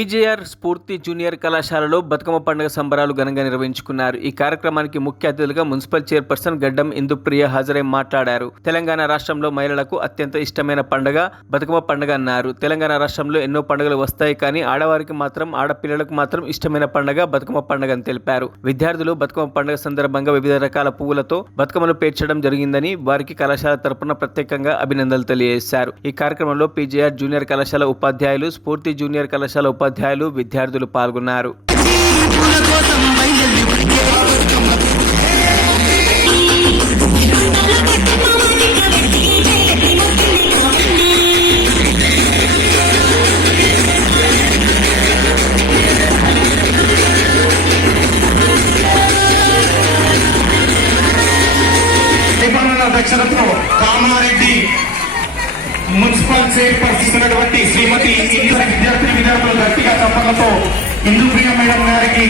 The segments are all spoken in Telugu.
పీజేఆర్ స్ఫూర్తి జూనియర్ కళాశాలలో బతుకమ్మ పండుగ సంబరాలు ఘనంగా నిర్వహించుకున్నారు. ఈ కార్యక్రమానికి ముఖ్య అతిథులుగా మున్సిపల్ చైర్పర్సన్ గడ్డం ఇందుప్రియ హాజరై మాట్లాడారు. తెలంగాణ రాష్ట్రంలో మహిళలకు అత్యంత ఇష్టమైన పండుగ బతుకమ్మ పండుగ అన్నారు. తెలంగాణ రాష్ట్రంలో ఎన్నో పండుగలు వస్తాయి, కానీ ఆడవారికి మాత్రం ఆడపిల్లలకు మాత్రం ఇష్టమైన పండుగ బతుకమ్మ పండుగ అని తెలిపారు. విద్యార్థులు బతుకమ్మ పండుగ సందర్భంగా వివిధ రకాల పువ్వులతో బతుకమ్మను పేర్చడం జరిగిందని వారికి కళాశాల తరపున ప్రత్యేకంగా అభినందనలు తెలియజేశారు. ఈ కార్యక్రమంలో పీజేఆర్ జూనియర్ కళాశాల ఉపాధ్యాయులు, స్ఫూర్తి జూనియర్ కళాశాల ఉపాధ్యాయులు, విద్యార్థులు పాల్గొన్నారు. అధ్యక్షతతో కామారెడ్డి మున్సిపల్ చైర్పర్సన్ శ్రీమతి విద్యార్థులు గట్టిగా తప్పలతో ఇందుప్రియ మేడం గారికి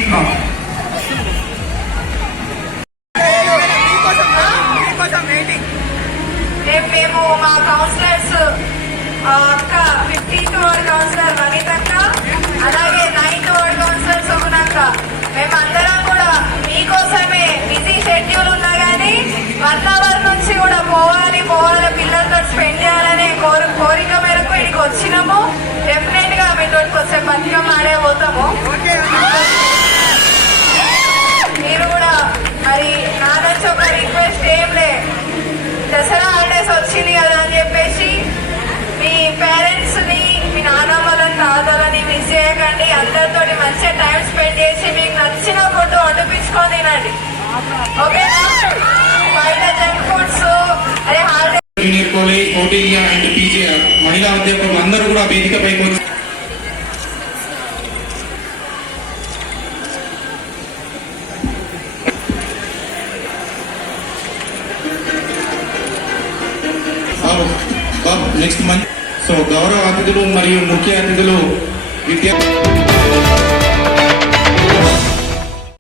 మేము మా కౌన్సిలర్స్ అక్క 15th వార్డ్ కౌన్సిలర్ వనితక్క, అలాగే 9th వార్డ్ కౌన్సిలర్ సుగుణక్క, మేమందరం కూడా మీకోసమే బిజీ షెడ్యూల్ ఉన్నా కానీ 1 hour నుంచి కూడా పోవాలి పిల్లలతో స్పెండ్ చేయాలనే కోరిక మేరకు ఇక్కడికి వచ్చినాము. డెఫినెట్ గా మీతోటి వస్తే బతుకమ్మ ఆడే పోతాము. మీరు కూడా మరి నా నుంచి ఒక రిక్వెస్ట్ ఏం లే, దసరా హాలిడేస్ వచ్చింది కదా అని చెప్పేసి మీ పేరెంట్స్ ని, మీ నాన్నమ్మలను, తాతలని మిస్ చేయకండి. అందరితో మంచిగా టైం స్పెండ్ చేసి మీకు నచ్చిన ఫుడ్ వండిపించుకొని తినండి, ఓకేనా? బయట జంక్ ఫుడ్స్ అదే హాలిడే అండ్ పీజేఆర్ మహిళా అధ్యాపకులు అందరూ కూడా వేదికపైకి వచ్చి నెక్స్ట్ మంత్. సో గౌరవ అతిథులు మరియు ముఖ్య అతిథులు విద్యా